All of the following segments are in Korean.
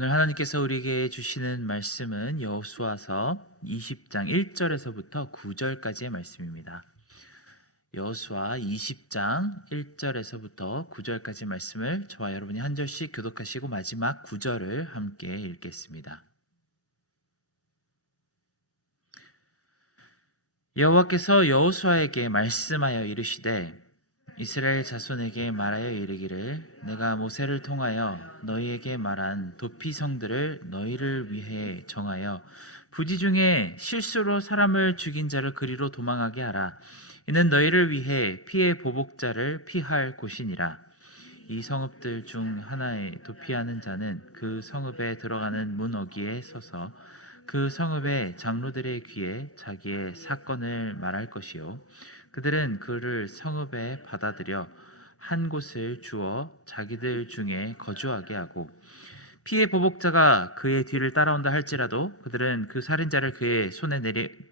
오늘 하나님께서 우리에게 주시는 말씀은 여호수아서 20장 1절에서부터 9절까지의 말씀입니다. 여호수아 20장 1절에서부터 9절까지 말씀을 저와 여러분이 한 절씩 교독하시고 마지막 9절을 함께 읽겠습니다. 여호와께서 여호수아에게 말씀하여 이르시되 이스라엘 자손에게 말하여 이르기를 내가 모세를 통하여 너희에게 말한 도피성들을 너희를 위해 정하여 부지 중에 실수로 사람을 죽인 자를 그리로 도망하게 하라. 이는 너희를 위해 피의 보복자를 피할 곳이니라. 이 성읍들 중 하나에 도피하는 자는 그 성읍에 들어가는 문 어귀에 서서 그 성읍의 장로들의 귀에 자기의 사건을 말할 것이요 그들은 그를 성읍에 받아들여 한 곳을 주어 자기들 중에 거주하게 하고 피의 보복자가 그의 뒤를 따라온다 할지라도 그들은 그 살인자를 그의 손에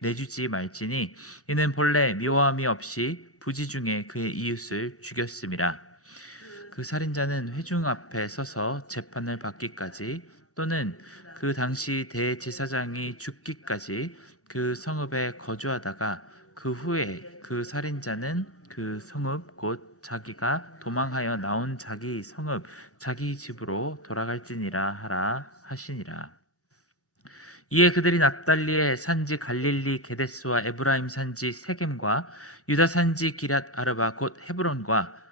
내주지 말지니 이는 본래 묘함이 없이 부지 중에 그의 이웃을 죽였음이라. 그 살인자는 회중 앞에 서서 재판을 받기까지 또는 그 당시 대제사장이 죽기까지 그 성읍에 거주하다가 그 후에 그 살인자는 그 성읍 곧 자기가 도망하여 나온 자기 성읍 자기 집으로 돌아갈지니라 하라 하시니라. 이에 그들이 납달리의 산지 갈릴리 게데스와 에브라임 산지 세겜과 유다 산지 기럇 아르바 곧 헤브론과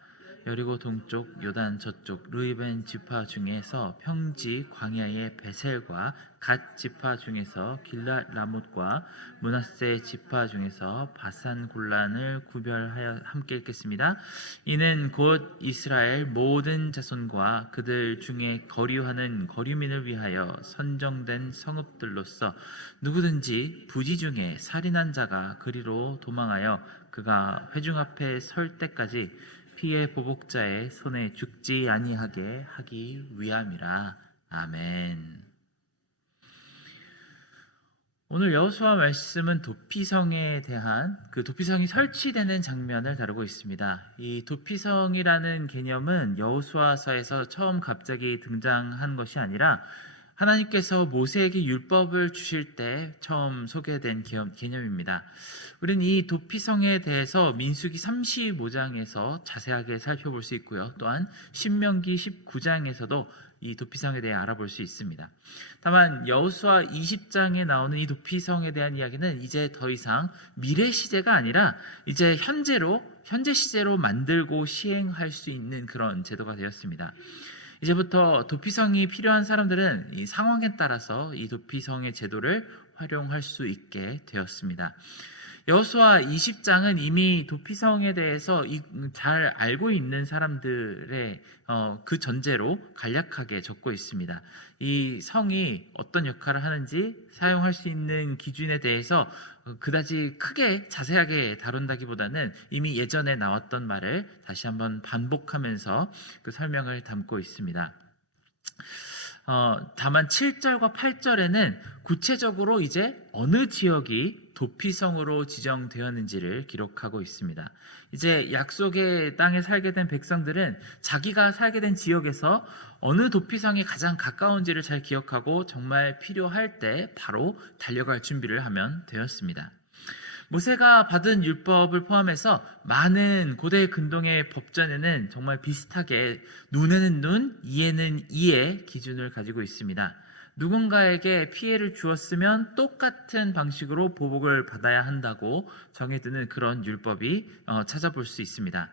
여리고 동쪽 요단 저쪽 르이벤 지파 중에서 평지 광야의 베셀과 갓 지파 중에서 길랏 라못과 므낫세 지파 중에서 바산 골란을 구별하여 함께 읽겠습니다. 이는 곧 이스라엘 모든 자손과 그들 중에 거류하는 거류민을 위하여 선정된 성읍들로서 누구든지 부지 중에 살인한 자가 그리로 도망하여 그가 회중 앞에 설 때까지 피의 보복자의 손에 죽지 아니하게 하기 위함이라. 아멘. 오늘 여호수아 말씀은 도피성에 대한 그 도피성이 설치되는 장면을 다루고 있습니다. 이 도피성이라는 개념은 여호수아서에서 처음 갑자기 등장한 것이 아니라 하나님께서 모세에게 율법을 주실 때 처음 소개된 개념입니다. 우리는 이 도피성에 대해서 민수기 35장에서 자세하게 살펴볼 수 있고요. 또한 신명기 19장에서도 이 도피성에 대해 알아볼 수 있습니다. 다만 여호수아 20장에 나오는 이 도피성에 대한 이야기는 이제 더 이상 미래 시제가 아니라 이제 현재 시제로 만들고 시행할 수 있는 그런 제도가 되었습니다. 이제부터 도피성이 필요한 사람들은 이 상황에 따라서 이 도피성의 제도를 활용할 수 있게 되었습니다. 여호수아 20장은 이미 도피성에 대해서 잘 알고 있는 사람들의 그 전제로 간략하게 적고 있습니다. 이 성이 어떤 역할을 하는지 사용할 수 있는 기준에 대해서 그다지 크게 자세하게 다룬다기보다는 이미 예전에 나왔던 말을 다시 한번 반복하면서 그 설명을 담고 있습니다. 다만 7절과 8절에는 구체적으로 이제 어느 지역이 도피성으로 지정되었는지를 기록하고 있습니다. 이제 약속의 땅에 살게 된 백성들은 자기가 살게 된 지역에서 어느 도피성이 가장 가까운지를 잘 기억하고 정말 필요할 때 바로 달려갈 준비를 하면 되었습니다. 모세가 받은 율법을 포함해서 많은 고대 근동의 법전에는 정말 비슷하게 눈에는 눈, 이에는 이의 기준을 가지고 있습니다. 누군가에게 피해를 주었으면 똑같은 방식으로 보복을 받아야 한다고 정해두는 그런 율법이 찾아볼 수 있습니다.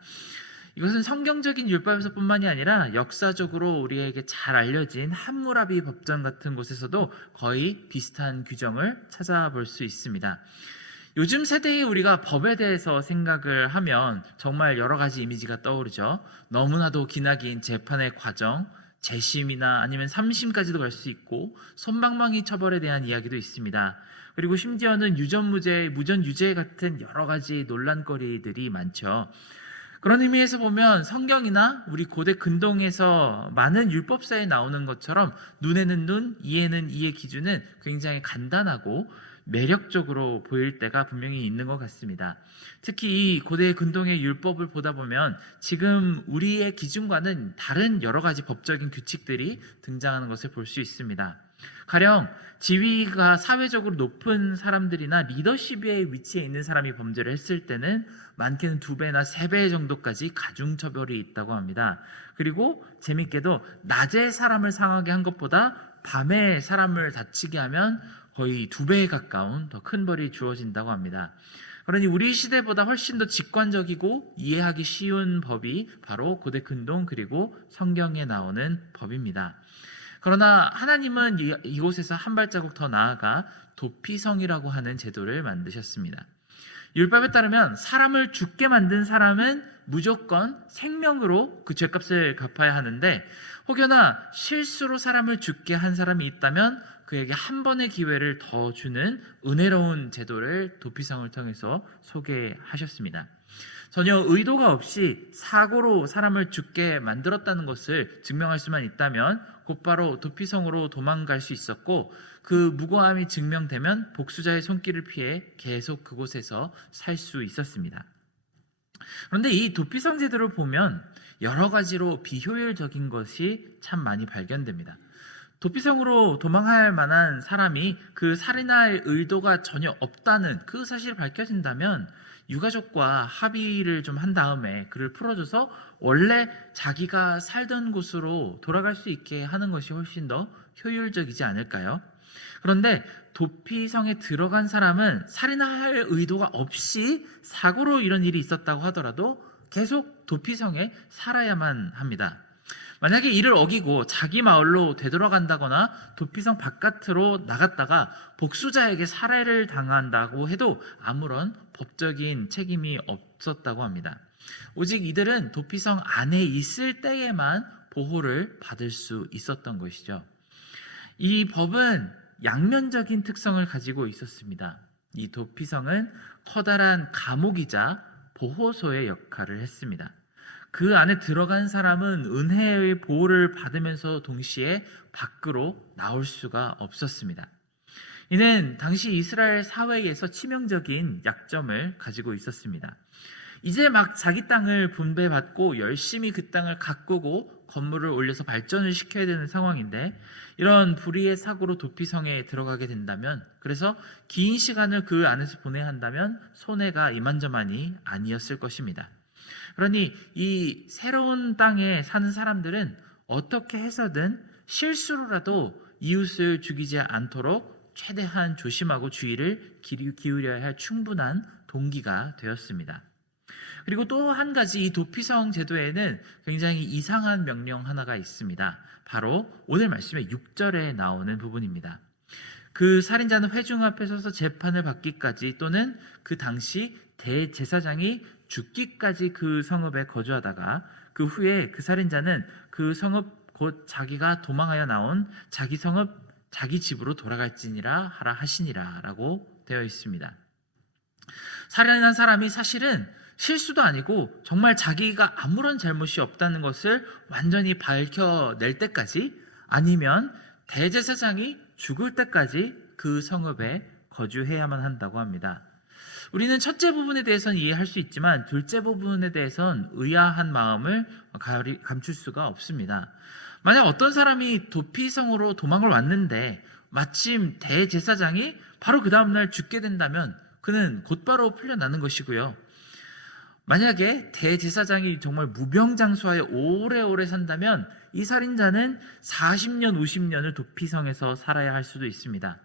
이것은 성경적인 율법에서뿐만이 아니라 역사적으로 우리에게 잘 알려진 함무라비 법전 같은 곳에서도 거의 비슷한 규정을 찾아볼 수 있습니다. 요즘 세대에 우리가 법에 대해서 생각을 하면 정말 여러 가지 이미지가 떠오르죠. 너무나도 기나긴 재판의 과정, 재심이나 아니면 3심까지도 갈 수 있고 솜방망이 처벌에 대한 이야기도 있습니다. 그리고 심지어는 유전무죄, 무전유죄 같은 여러 가지 논란거리들이 많죠. 그런 의미에서 보면 성경이나 우리 고대 근동에서 많은 율법사에 나오는 것처럼 눈에는 눈, 이에는 이의 기준은 굉장히 간단하고 매력적으로 보일 때가 분명히 있는 것 같습니다. 특히 이 고대 근동의 율법을 보다 보면 지금 우리의 기준과는 다른 여러 가지 법적인 규칙들이 등장하는 것을 볼 수 있습니다. 가령 지위가 사회적으로 높은 사람들이나 리더십의 위치에 있는 사람이 범죄를 했을 때는 많게는 2배나 3배 정도까지 가중처벌이 있다고 합니다. 그리고 재밌게도 낮에 사람을 상하게 한 것보다 밤에 사람을 다치게 하면 거의 2배에 가까운 더 큰 벌이 주어진다고 합니다. 그러니 우리 시대보다 훨씬 더 직관적이고 이해하기 쉬운 법이 바로 고대 근동 그리고 성경에 나오는 법입니다. 그러나 하나님은 이곳에서 한 발자국 더 나아가 도피성이라고 하는 제도를 만드셨습니다. 율법에 따르면 사람을 죽게 만든 사람은 무조건 생명으로 그 죄값을 갚아야 하는데, 혹여나 실수로 사람을 죽게 한 사람이 있다면 그에게 한 번의 기회를 더 주는 은혜로운 제도를 도피성을 통해서 소개하셨습니다. 전혀 의도가 없이 사고로 사람을 죽게 만들었다는 것을 증명할 수만 있다면 곧바로 도피성으로 도망갈 수 있었고, 그 무고함이 증명되면 복수자의 손길을 피해 계속 그곳에서 살 수 있었습니다. 그런데 이 도피성 제도를 보면 여러 가지로 비효율적인 것이 참 많이 발견됩니다. 도피성으로 도망할 만한 사람이 그 살인할 의도가 전혀 없다는 그 사실이 밝혀진다면 유가족과 합의를 좀 한 다음에 그를 풀어줘서 원래 자기가 살던 곳으로 돌아갈 수 있게 하는 것이 훨씬 더 효율적이지 않을까요? 그런데 도피성에 들어간 사람은 살인할 의도가 없이 사고로 이런 일이 있었다고 하더라도 계속 도피성에 살아야만 합니다. 만약에 이를 어기고 자기 마을로 되돌아간다거나 도피성 바깥으로 나갔다가 복수자에게 살해를 당한다고 해도 아무런 법적인 책임이 없었다고 합니다. 오직 이들은 도피성 안에 있을 때에만 보호를 받을 수 있었던 것이죠. 이 법은 양면적인 특성을 가지고 있었습니다. 이 도피성은 커다란 감옥이자 보호소의 역할을 했습니다. 그 안에 들어간 사람은 은혜의 보호를 받으면서 동시에 밖으로 나올 수가 없었습니다. 이는 당시 이스라엘 사회에서 치명적인 약점을 가지고 있었습니다. 이제 막 자기 땅을 분배받고 열심히 그 땅을 가꾸고 건물을 올려서 발전을 시켜야 되는 상황인데, 이런 불의의 사고로 도피성에 들어가게 된다면, 그래서 긴 시간을 그 안에서 보내야 한다면 손해가 이만저만이 아니었을 것입니다. 그러니 이 새로운 땅에 사는 사람들은 어떻게 해서든 실수로라도 이웃을 죽이지 않도록 최대한 조심하고 주의를 기울여야 할 충분한 동기가 되었습니다. 그리고 또 한 가지, 이 도피성 제도에는 굉장히 이상한 명령 하나가 있습니다. 바로 오늘 말씀의 6절에 나오는 부분입니다. 그 살인자는 회중 앞에 서서 재판을 받기까지 또는 그 당시 대제사장이 죽기까지 그 성읍에 거주하다가 그 후에 그 살인자는 그 성읍 곧 자기가 도망하여 나온 자기 성읍 자기 집으로 돌아갈지니라 하라 하시니라 라고 되어 있습니다. 살인한 사람이 사실은 실수도 아니고 정말 자기가 아무런 잘못이 없다는 것을 완전히 밝혀낼 때까지, 아니면 대제사장이 죽을 때까지 그 성읍에 거주해야만 한다고 합니다. 우리는 첫째 부분에 대해서는 이해할 수 있지만 둘째 부분에 대해서는 의아한 마음을 감출 수가 없습니다. 만약 어떤 사람이 도피성으로 도망을 왔는데 마침 대제사장이 바로 그 다음날 죽게 된다면 그는 곧바로 풀려나는 것이고요. 만약에 대제사장이 정말 무병장수하에 오래오래 산다면 이 살인자는 40년, 50년을 도피성에서 살아야 할 수도 있습니다.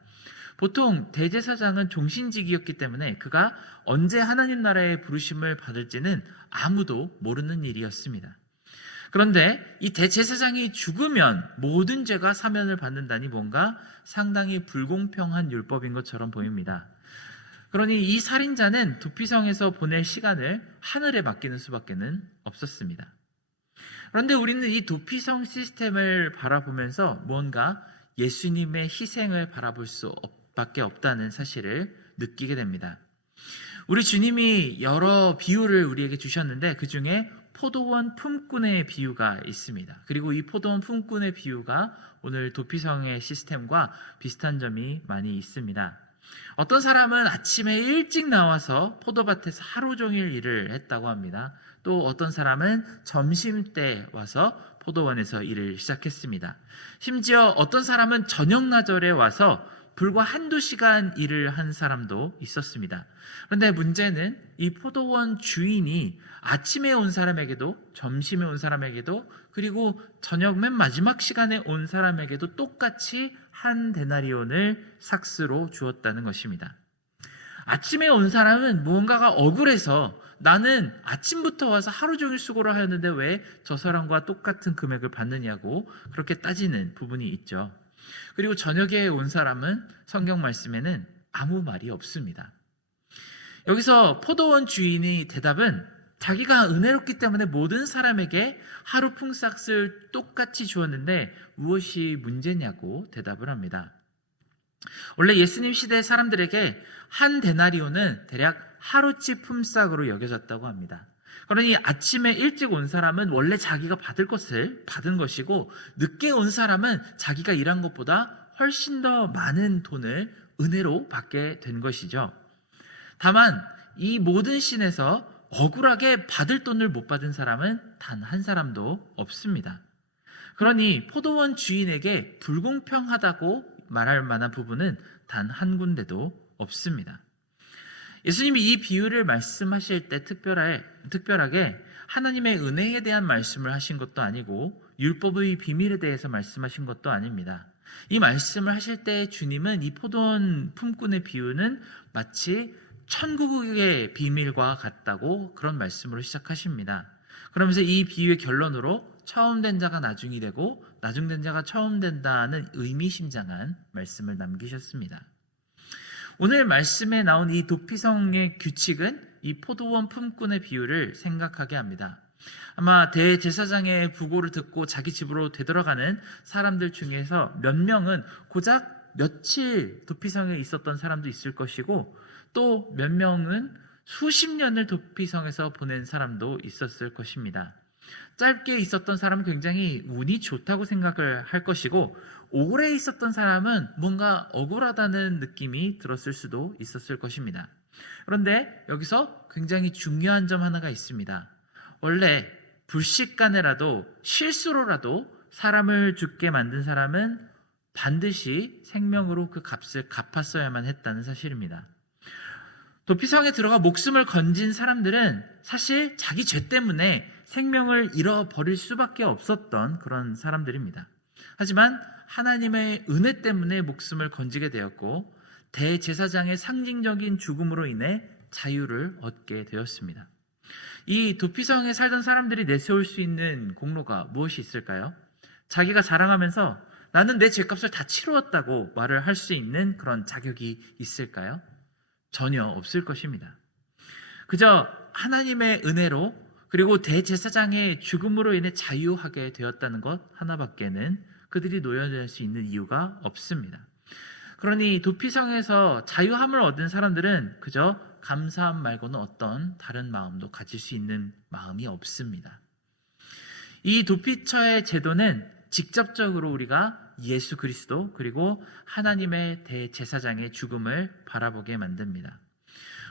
보통 대제사장은 종신직이었기 때문에 그가 언제 하나님 나라의 부르심을 받을지는 아무도 모르는 일이었습니다. 그런데 이 대제사장이 죽으면 모든 죄가 사면을 받는다니 뭔가 상당히 불공평한 율법인 것처럼 보입니다. 그러니 이 살인자는 도피성에서 보낼 시간을 하늘에 맡기는 수밖에는 없었습니다. 그런데 우리는 이 도피성 시스템을 바라보면서 뭔가 예수님의 희생을 바라볼 수밖에 없다는 사실을 느끼게 됩니다. 우리 주님이 여러 비유를 우리에게 주셨는데 그 중에 포도원 품꾼의 비유가 있습니다. 그리고 이 포도원 품꾼의 비유가 오늘 도피성의 시스템과 비슷한 점이 많이 있습니다. 어떤 사람은 아침에 일찍 나와서 포도밭에서 하루 종일 일을 했다고 합니다. 또 어떤 사람은 점심때 와서 포도원에서 일을 시작했습니다. 심지어 어떤 사람은 저녁나절에 와서 불과 한두 시간 일을 한 사람도 있었습니다. 그런데 문제는 이 포도원 주인이 아침에 온 사람에게도 점심에 온 사람에게도 그리고 저녁 맨 마지막 시간에 온 사람에게도 똑같이 한 데나리온을 삭스로 주었다는 것입니다. 아침에 온 사람은 무언가가 억울해서 나는 아침부터 와서 하루 종일 수고를 하였는데 왜 저 사람과 똑같은 금액을 받느냐고 그렇게 따지는 부분이 있죠. 그리고 저녁에 온 사람은 성경 말씀에는 아무 말이 없습니다. 여기서 포도원 주인의 대답은 자기가 은혜롭기 때문에 모든 사람에게 하루 품삯을 똑같이 주었는데 무엇이 문제냐고 대답을 합니다. 원래 예수님 시대 사람들에게 한 데나리온은 대략 하루치 품삯으로 여겨졌다고 합니다. 그러니 아침에 일찍 온 사람은 원래 자기가 받을 것을 받은 것이고 늦게 온 사람은 자기가 일한 것보다 훨씬 더 많은 돈을 은혜로 받게 된 것이죠. 다만 이 모든 씬에서 억울하게 받을 돈을 못 받은 사람은 단 한 사람도 없습니다. 그러니 포도원 주인에게 불공평하다고 말할 만한 부분은 단 한 군데도 없습니다. 예수님이 이 비유를 말씀하실 때 특별하게 하나님의 은혜에 대한 말씀을 하신 것도 아니고 율법의 비밀에 대해서 말씀하신 것도 아닙니다. 이 말씀을 하실 때 주님은 이 포도원 품꾼의 비유는 마치 천국의 비밀과 같다고 그런 말씀으로 시작하십니다. 그러면서 이 비유의 결론으로 처음 된 자가 나중이 되고 나중 된 자가 처음 된다는 의미심장한 말씀을 남기셨습니다. 오늘 말씀에 나온 이 도피성의 규칙은 이 포도원 품꾼의 비유를 생각하게 합니다. 아마 대제사장의 부고를 듣고 자기 집으로 되돌아가는 사람들 중에서 몇 명은 고작 며칠 도피성에 있었던 사람도 있을 것이고 또 몇 명은 수십 년을 도피성에서 보낸 사람도 있었을 것입니다. 짧게 있었던 사람은 굉장히 운이 좋다고 생각을 할 것이고 오래 있었던 사람은 뭔가 억울하다는 느낌이 들었을 수도 있었을 것입니다. 그런데 여기서 굉장히 중요한 점 하나가 있습니다. 원래 불식간에라도 실수로라도 사람을 죽게 만든 사람은 반드시 생명으로 그 값을 갚았어야만 했다는 사실입니다. 도피성에 들어가 목숨을 건진 사람들은 사실 자기 죄 때문에 생명을 잃어버릴 수밖에 없었던 그런 사람들입니다. 하지만 하나님의 은혜 때문에 목숨을 건지게 되었고 대제사장의 상징적인 죽음으로 인해 자유를 얻게 되었습니다. 이 도피성에 살던 사람들이 내세울 수 있는 공로가 무엇이 있을까요? 자기가 자랑하면서 나는 내 죄값을 다 치루었다고 말을 할 수 있는 그런 자격이 있을까요? 전혀 없을 것입니다. 그저 하나님의 은혜로 그리고 대제사장의 죽음으로 인해 자유하게 되었다는 것 하나밖에는 그들이 놓여질 수 있는 이유가 없습니다. 그러니 도피성에서 자유함을 얻은 사람들은 그저 감사함 말고는 어떤 다른 마음도 가질 수 있는 마음이 없습니다. 이 도피처의 제도는 직접적으로 우리가 예수 그리스도 그리고 하나님의 대제사장의 죽음을 바라보게 만듭니다.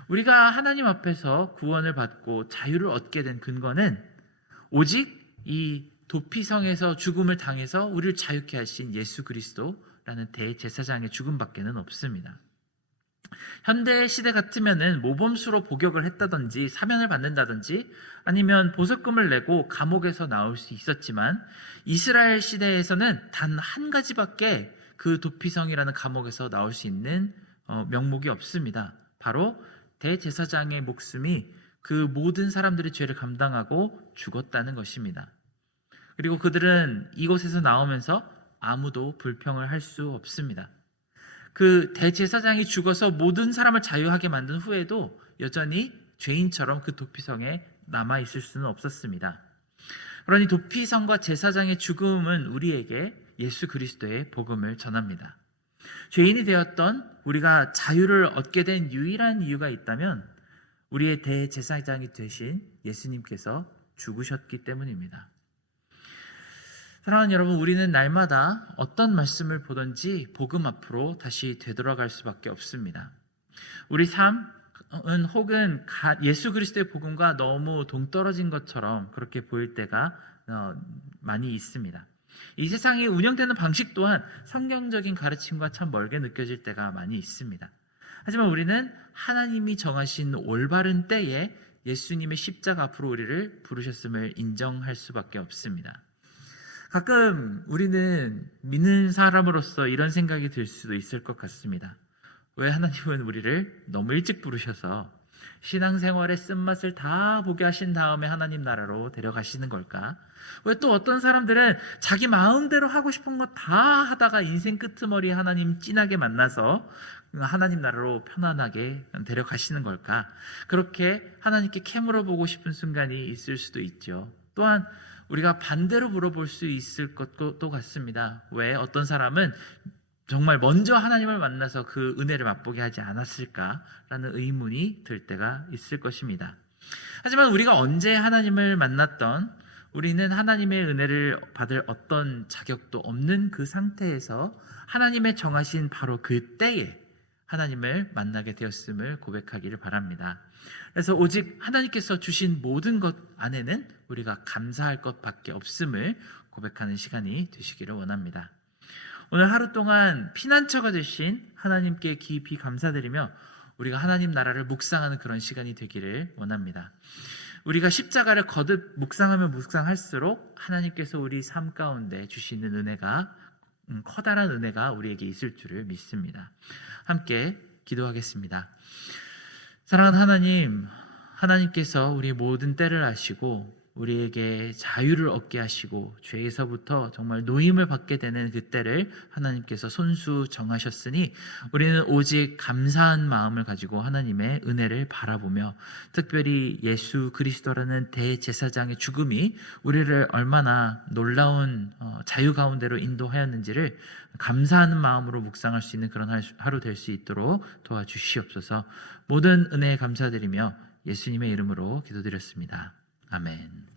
우리가 하나님 앞에서 구원을 받고 자유를 얻게 된 근거는 오직 이 도피성에서 죽음을 당해서 우리를 자유케 하신 예수 그리스도라는 대제사장의 죽음밖에는 없습니다. 현대 시대 같으면은 모범수로 복역을 했다든지 사면을 받는다든지 아니면 보석금을 내고 감옥에서 나올 수 있었지만 이스라엘 시대에서는 단 한 가지밖에 그 도피성이라는 감옥에서 나올 수 있는 명목이 없습니다. 바로 대제사장의 목숨이 그 모든 사람들의 죄를 감당하고 죽었다는 것입니다. 그리고 그들은 이곳에서 나오면서 아무도 불평을 할 수 없습니다. 그 대제사장이 죽어서 모든 사람을 자유하게 만든 후에도 여전히 죄인처럼 그 도피성에 남아있을 수는 없었습니다. 그러니 도피성과 제사장의 죽음은 우리에게 예수 그리스도의 복음을 전합니다. 죄인이 되었던 우리가 자유를 얻게 된 유일한 이유가 있다면 우리의 대제사장이 되신 예수님께서 죽으셨기 때문입니다. 사랑하는 여러분, 우리는 날마다 어떤 말씀을 보든지 복음 앞으로 다시 되돌아갈 수밖에 없습니다. 우리 삶은 혹은 예수 그리스도의 복음과 너무 동떨어진 것처럼 그렇게 보일 때가 많이 있습니다. 이 세상이 운영되는 방식 또한 성경적인 가르침과 참 멀게 느껴질 때가 많이 있습니다. 하지만 우리는 하나님이 정하신 올바른 때에 예수님의 십자가 앞으로 우리를 부르셨음을 인정할 수밖에 없습니다. 가끔 우리는 믿는 사람으로서 이런 생각이 들 수도 있을 것 같습니다. 왜 하나님은 우리를 너무 일찍 부르셔서 신앙생활의 쓴맛을 다 보게 하신 다음에 하나님 나라로 데려가시는 걸까? 왜 또 어떤 사람들은 자기 마음대로 하고 싶은 거 다 하다가 인생 끄트머리에 하나님 진하게 만나서 하나님 나라로 편안하게 데려가시는 걸까? 그렇게 하나님께 캐물어 보고 싶은 순간이 있을 수도 있죠. 또한 우리가 반대로 물어볼 수 있을 것도 같습니다. 왜 어떤 사람은 정말 먼저 하나님을 만나서 그 은혜를 맛보게 하지 않았을까라는 의문이 들 때가 있을 것입니다. 하지만 우리가 언제 하나님을 만났던 우리는 하나님의 은혜를 받을 어떤 자격도 없는 그 상태에서 하나님의 정하신 바로 그 때에 하나님을 만나게 되었음을 고백하기를 바랍니다. 그래서 오직 하나님께서 주신 모든 것 안에는 우리가 감사할 것밖에 없음을 고백하는 시간이 되시기를 원합니다. 오늘 하루 동안 피난처가 되신 하나님께 깊이 감사드리며 우리가 하나님 나라를 묵상하는 그런 시간이 되기를 원합니다. 우리가 십자가를 거듭 묵상하면 묵상할수록 하나님께서 우리 삶 가운데 주시는 은혜가 커다란 은혜가 우리에게 있을 줄을 믿습니다. 함께 기도하겠습니다. 사랑하는 하나님, 하나님께서 우리의 모든 때를 아시고 우리에게 자유를 얻게 하시고 죄에서부터 정말 노임을 받게 되는 그 때를 하나님께서 손수 정하셨으니 우리는 오직 감사한 마음을 가지고 하나님의 은혜를 바라보며 특별히 예수 그리스도라는 대제사장의 죽음이 우리를 얼마나 놀라운 자유 가운데로 인도하였는지를 감사하는 마음으로 묵상할 수 있는 그런 하루 될 수 있도록 도와주시옵소서. 모든 은혜에 감사드리며 예수님의 이름으로 기도드렸습니다. 아멘.